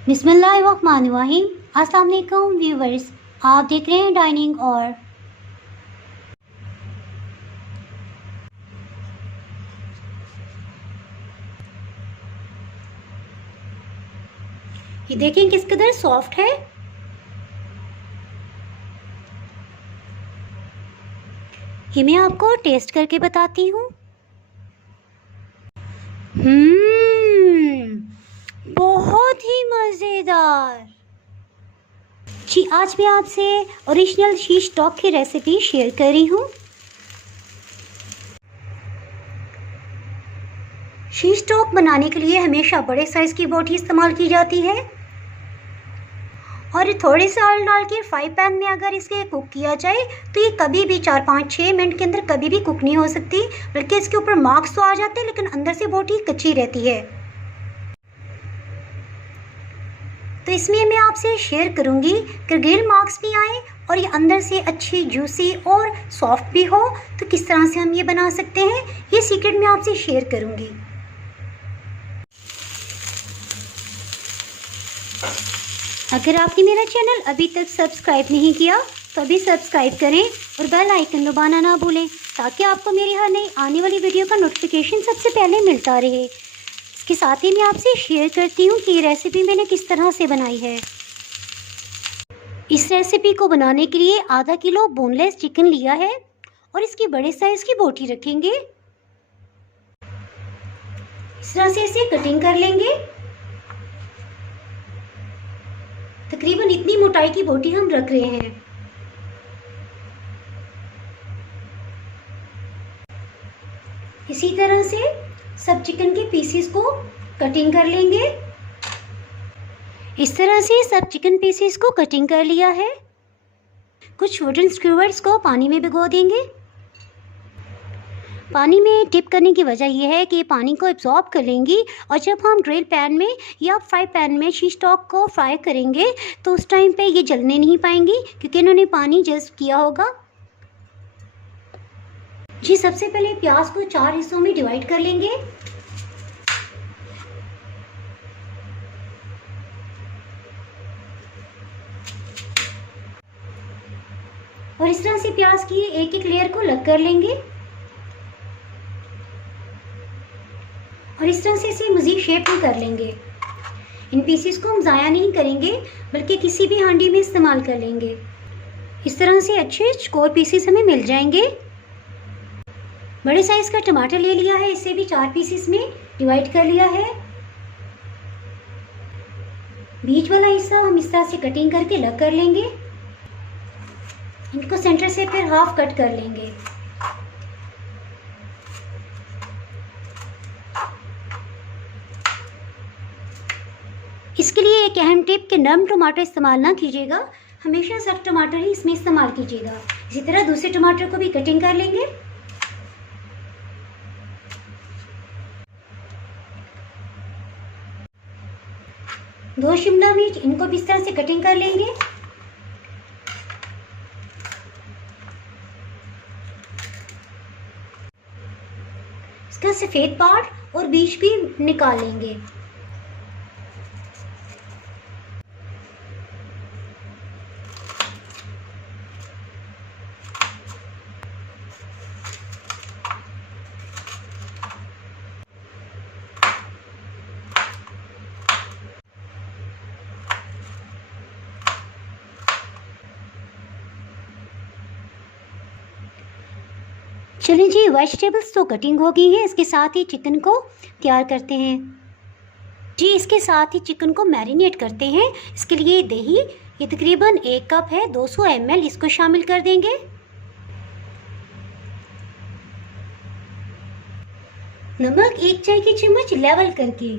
बिस्मिल्लाहिर्रहमानिर्रहीम। अस्सलाम वालेकुम व्यूवर्स, आप देख रहे हैं डाइनिंग और ये देखें किस कदर सॉफ्ट है। ये मैं आपको टेस्ट करके बताती हूँ। बहुत ही मज़ेदार। जी, आज मैं आपसे ओरिजिनल शीश टॉक की रेसिपी शेयर कर रही हूँ। शीश टॉक बनाने के लिए हमेशा बड़े साइज़ की बोटी इस्तेमाल की जाती है और थोड़े से ऑयल डाल के फ्राई पैन में अगर इसे कुक किया जाए तो ये कभी भी 4-5-6 मिनट के अंदर कभी भी कुक नहीं हो सकती, बल्कि इसके ऊपर मार्क्स तो आ जाते हैं लेकिन अंदर से बोटी कच्ची रहती है। तो इसमें मैं आपसे शेयर करूंगी कि ग्रिल मार्क्स भी आए और ये अंदर से अच्छी जूसी और सॉफ्ट भी हो, तो किस तरह से हम ये बना सकते हैं, ये सीक्रेट मैं आपसे शेयर करूंगी। अगर आपने मेरा चैनल अभी तक सब्सक्राइब नहीं किया तो अभी सब्सक्राइब करें और बेल आइकन दबाना ना भूलें, ताकि आपको मेरी हर नई आने वाली वीडियो का नोटिफिकेशन सबसे पहले मिलता रहे। इसके साथ ही मैं आपसे शेयर करती हूँ कि ये रेसिपी मैंने किस तरह से बनाई है। इस रेसिपी को बनाने के लिए आधा किलो बोनलेस चिकन लिया है और इसकी बड़े साइज़ की बोटी रखेंगे। इस तरह से इसे कटिंग कर लेंगे। तकरीबन इतनी मोटाई की बोटी हम रख रहे हैं। इसी तरह से सब चिकन के पीसेस को कटिंग कर लेंगे। इस तरह से सब चिकन पीसेस को कटिंग कर लिया है। कुछ वुडन स्क्यूवर्स को पानी में भिगो देंगे। पानी में डिप करने की वजह यह है कि पानी को एब्जॉर्ब कर लेंगी और जब हम ग्रिल पैन में या फ्राई पैन में शीश टॉक को फ्राई करेंगे तो उस टाइम पे ये जलने नहीं पाएंगी, क्योंकि इन्होंने पानी जज़्ब किया होगा। जी, सबसे पहले प्याज को 4 हिस्सों में डिवाइड कर लेंगे। और इस तरह से प्याज की एक एक लेयर को अलग कर लेंगे और इस तरह से इसे मज़ीद शेप में कर लेंगे। इन पीसेस को हम ज़ाया नहीं करेंगे, बल्कि किसी भी हांडी में इस्तेमाल कर लेंगे। इस तरह से अच्छे चौकोर पीसेस हमें मिल जाएंगे। बड़े साइज़ का टमाटर ले लिया है, इसे भी 4 पीसेस में डिवाइड कर लिया है। बीच वाला हिस्सा हम इस तरह से कटिंग करके अलग कर लेंगे। इनको सेंटर से फिर हाफ कट कर लेंगे। इसके लिए एक अहम टिप कि नरम टमाटर इस्तेमाल ना कीजिएगा, हमेशा सख्त टमाटर ही इसमें इस्तेमाल कीजिएगा। इसी तरह दूसरे टमाटर को भी कटिंग कर लेंगे। दो शिमला मिर्च, इनको भी इस तरह से कटिंग कर लेंगे। इसका सफ़ेद पार्ट और बीज भी निकाल लेंगे। चलिए जी, वेजिटेबल्स तो कटिंग हो गई है, इसके साथ ही चिकन को तैयार करते हैं। जी, इसके साथ ही चिकन को मैरिनेट करते हैं। इसके लिए दही, ये तकरीबन 1 कप है, 200 ml, इसको शामिल कर देंगे। नमक 1 चाय की चम्मच लेवल करके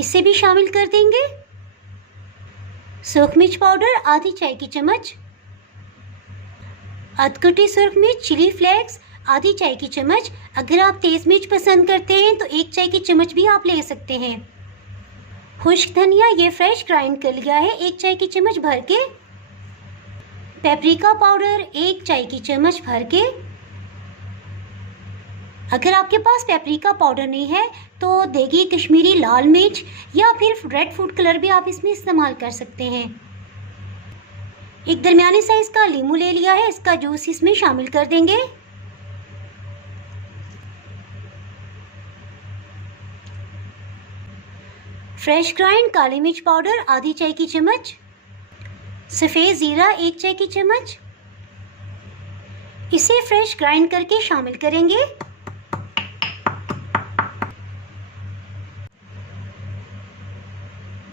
इसे भी शामिल कर देंगे। सूख मिर्च पाउडर आधी चाय की चम्मच, अधकटी सूख मिर्च चिली फ्लेक्स आधी चाय की चम्मच। अगर आप तेज़ मिर्च पसंद करते हैं तो 1 चाय की चम्मच भी आप ले सकते हैं। खुश्क धनिया, ये फ्रेश ग्राइंड कर लिया है, 1 चाय की चम्मच भर के। पेपरिका पाउडर 1 चाय की चम्मच भर के। अगर आपके पास पेपरिका पाउडर नहीं है तो देगी कश्मीरी लाल मिर्च या फिर रेड फूड कलर भी आप इसमें इस्तेमाल कर सकते हैं। एक दरमियाने साइज का लीमू ले लिया है, इसका जूस इसमें शामिल कर देंगे। फ्रेश ग्राइंड काली मिर्च पाउडर आधी चाय की चम्मच, सफ़ेद ज़ीरा 1 चाय की चम्मच, इसे फ्रेश ग्राइंड करके शामिल करेंगे।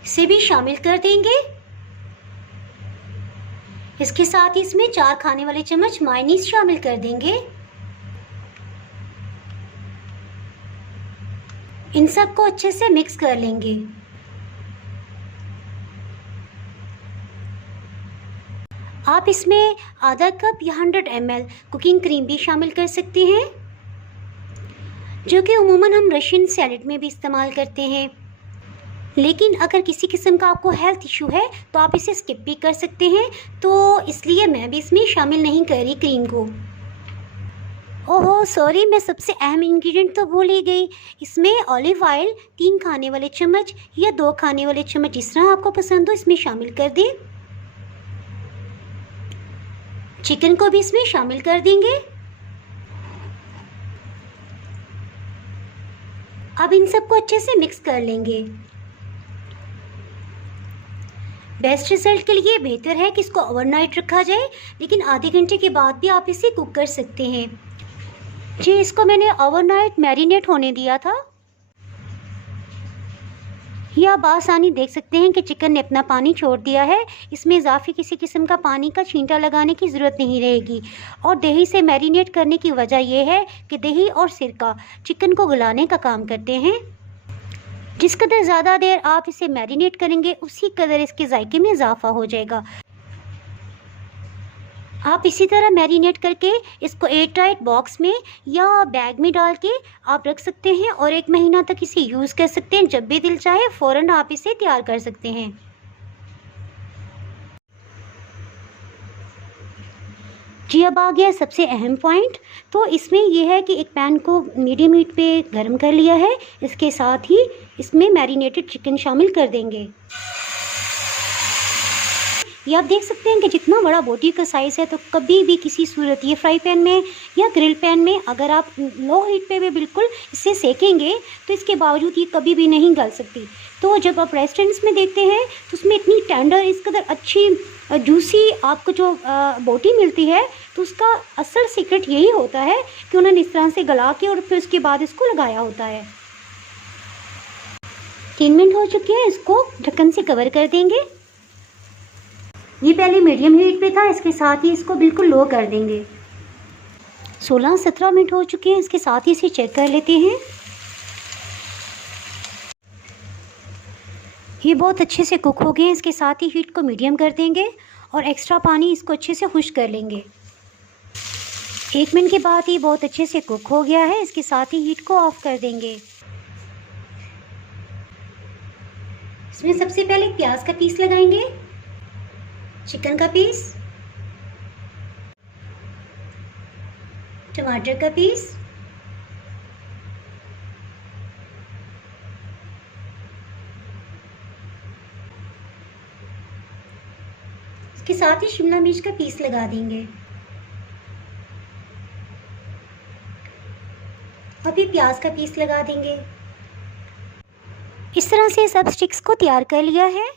इसे भी शामिल कर देंगे। इसके साथ ही इसमें 4 खाने वाले चम्मच मायोनीज शामिल कर देंगे। इन सब को अच्छे से मिक्स कर लेंगे। आप इसमें आधा कप या 100 ml कुकिंग क्रीम भी शामिल कर सकते हैं, जो कि उमूमन हम रशियन सैलेड में भी इस्तेमाल करते हैं। लेकिन अगर किसी किस्म का आपको हेल्थ इशू है तो आप इसे स्किप भी कर सकते हैं, तो इसलिए मैं भी इसमें शामिल नहीं कर रही क्रीम को। ओहो सॉरी, मैं सबसे अहम इंग्रेडिएंट तो भूल ही गई। इसमें ऑलिव ऑयल 3 खाने वाले चम्मच या 2 खाने वाले चम्मच, जिस तरह आपको पसंद हो इसमें शामिल कर दें। चिकन को भी इसमें शामिल कर देंगे। अब इन सबको अच्छे से मिक्स कर लेंगे। बेस्ट रिजल्ट के लिए बेहतर है कि इसको ओवरनाइट रखा जाए, लेकिन आधे घंटे के बाद भी आप इसे कुक कर सकते हैं। जी, इसको मैंने ओवरनाइट मैरिनेट होने दिया था। ये आप आसानी देख सकते हैं कि चिकन ने अपना पानी छोड़ दिया है। इसमें इजाफी किसी किस्म का पानी का छींटा लगाने की ज़रूरत नहीं रहेगी। और दही से मैरिनेट करने की वजह यह है कि दही और सिरका चिकन को गलाने का काम करते हैं। जिस कदर ज़्यादा देर आप इसे मैरिनेट करेंगे उसी कदर इसके जायके में इजाफा हो जाएगा। आप इसी तरह मैरिनेट करके इसको एयर टाइट बॉक्स में या बैग में डाल के आप रख सकते हैं और 1 महीना तक इसे यूज़ कर सकते हैं। जब भी दिल चाहे फ़ौरन आप इसे तैयार कर सकते हैं। जी, अब आ गया सबसे अहम पॉइंट। तो इसमें यह है कि एक पैन को मीडियम हीट पे गर्म कर लिया है। इसके साथ ही इसमें मैरिनेटेड चिकन शामिल कर देंगे। ये आप देख सकते हैं कि जितना बड़ा बोटी का साइज़ है, तो कभी भी किसी सूरत ये फ्राई पैन में या ग्रिल पैन में अगर आप लो हीट पे भी बिल्कुल इसे सेकेंगे तो इसके बावजूद ये कभी भी नहीं गल सकती। तो जब आप रेस्टोरेंट्स में देखते हैं तो उसमें इतनी टेंडर, इस कदर अच्छी जूसी आपको जो बोटी मिलती है, तो उसका असल सीक्रेट यही होता है कि उन्होंने इस तरह से गला के और फिर उसके बाद इसको लगाया होता है। 3 मिनट हो चुके हैं, इसको ढक्कन से कवर कर देंगे। ये पहले मीडियम हीट पे था, इसके साथ ही इसको बिल्कुल लो कर देंगे। 16-17 मिनट हो चुके हैं, इसके साथ ही इसे चेक कर लेते हैं। ये बहुत अच्छे से कुक हो गए हैं। इसके साथ ही हीट को मीडियम कर देंगे और एक्स्ट्रा पानी इसको अच्छे से खुश्क कर लेंगे। 1 मिनट के बाद ये बहुत अच्छे से कुक हो गया है। इसके साथ ही हीट को ऑफ कर देंगे। इसमें सबसे पहले प्याज का पीस लगाएंगे, चिकन का पीस, टमाटर का पीस, इसके साथ ही शिमला मिर्च का पीस लगा देंगे। अभी प्याज का पीस लगा देंगे। इस तरह से सब स्टिक्स को तैयार कर लिया है।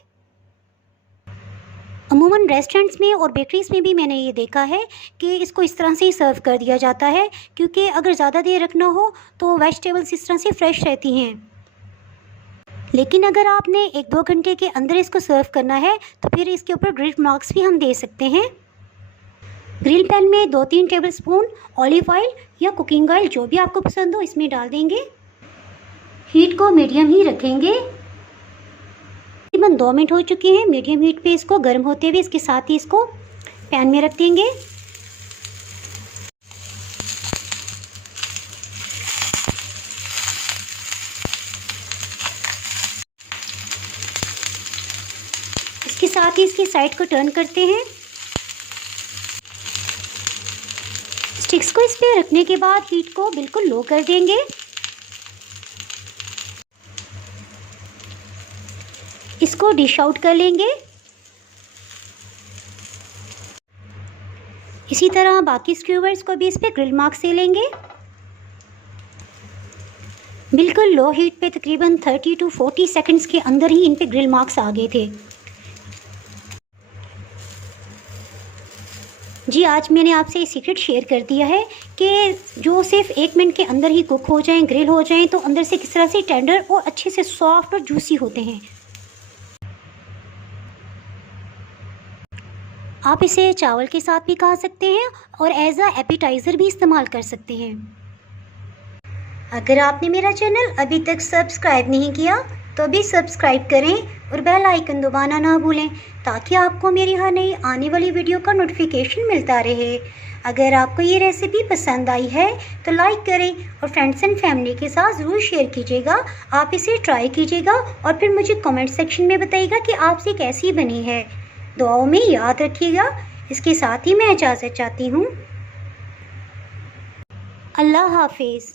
अमूमन रेस्टोरेंट्स में और बेकरीज़ में भी मैंने ये देखा है कि इसको इस तरह से ही सर्व कर दिया जाता है, क्योंकि अगर ज़्यादा देर रखना हो तो वेजिटेबल्स इस तरह से फ्रेश रहती हैं। लेकिन अगर आपने 1-2 घंटे के अंदर इसको सर्व करना है तो फिर इसके ऊपर ग्रिल मार्क्स भी हम दे सकते हैं। ग्रिल पैन में 2-3 टेबलस्पून ऑलिव ऑयल या कुकिंग ऑयल, जो भी आपको पसंद हो, इसमें डाल देंगे। हीट को मीडियम ही रखेंगे। तकरीबन 2 मिनट हो चुके हैं मीडियम हीट पे इसको गर्म होते हुए। इसके साथ ही इसको पैन में रख देंगे। इसके साथ ही इसकी साइड को टर्न करते हैं। स्टिक्स को इस पर रखने के बाद हीट को बिल्कुल लो कर देंगे। इसको डिश आउट कर लेंगे। इसी तरह बाकी स्क्यूवर्स को भी इस पर ग्रिल मार्क्स दे लेंगे। बिल्कुल लो हीट पे तकरीबन 30 to 40 सेकंड्स के अंदर ही इन पे ग्रिल मार्क्स आ गए थे। जी आज मैंने आपसे ये सीक्रेट शेयर कर दिया है कि जो सिर्फ 1 मिनट के अंदर ही कुक हो जाएं, ग्रिल हो जाएं, तो अंदर से किस तरह से टेंडर और अच्छे से सॉफ्ट और जूसी होते हैं। आप इसे चावल के साथ भी खा सकते हैं और एज अ एपेटाइज़र भी इस्तेमाल कर सकते हैं। अगर आपने मेरा चैनल अभी तक सब्सक्राइब नहीं किया तो अभी सब्सक्राइब करें और बेल आइकन दबाना ना भूलें ताकि आपको मेरी हर नई आने वाली वीडियो का नोटिफिकेशन मिलता रहे। अगर आपको ये रेसिपी पसंद आई है तो लाइक करें और फ्रेंड्स एंड फैमिली के साथ ज़रूर शेयर कीजिएगा। आप इसे ट्राई कीजिएगा और फिर मुझे कमेंट सेक्शन में बताइएगा कि आपसे कैसी बनी है। दुआओं में याद रखिएगा। इसके साथ ही मैं इजाज़त चाहती हूँ। अल्लाह हाफिज़।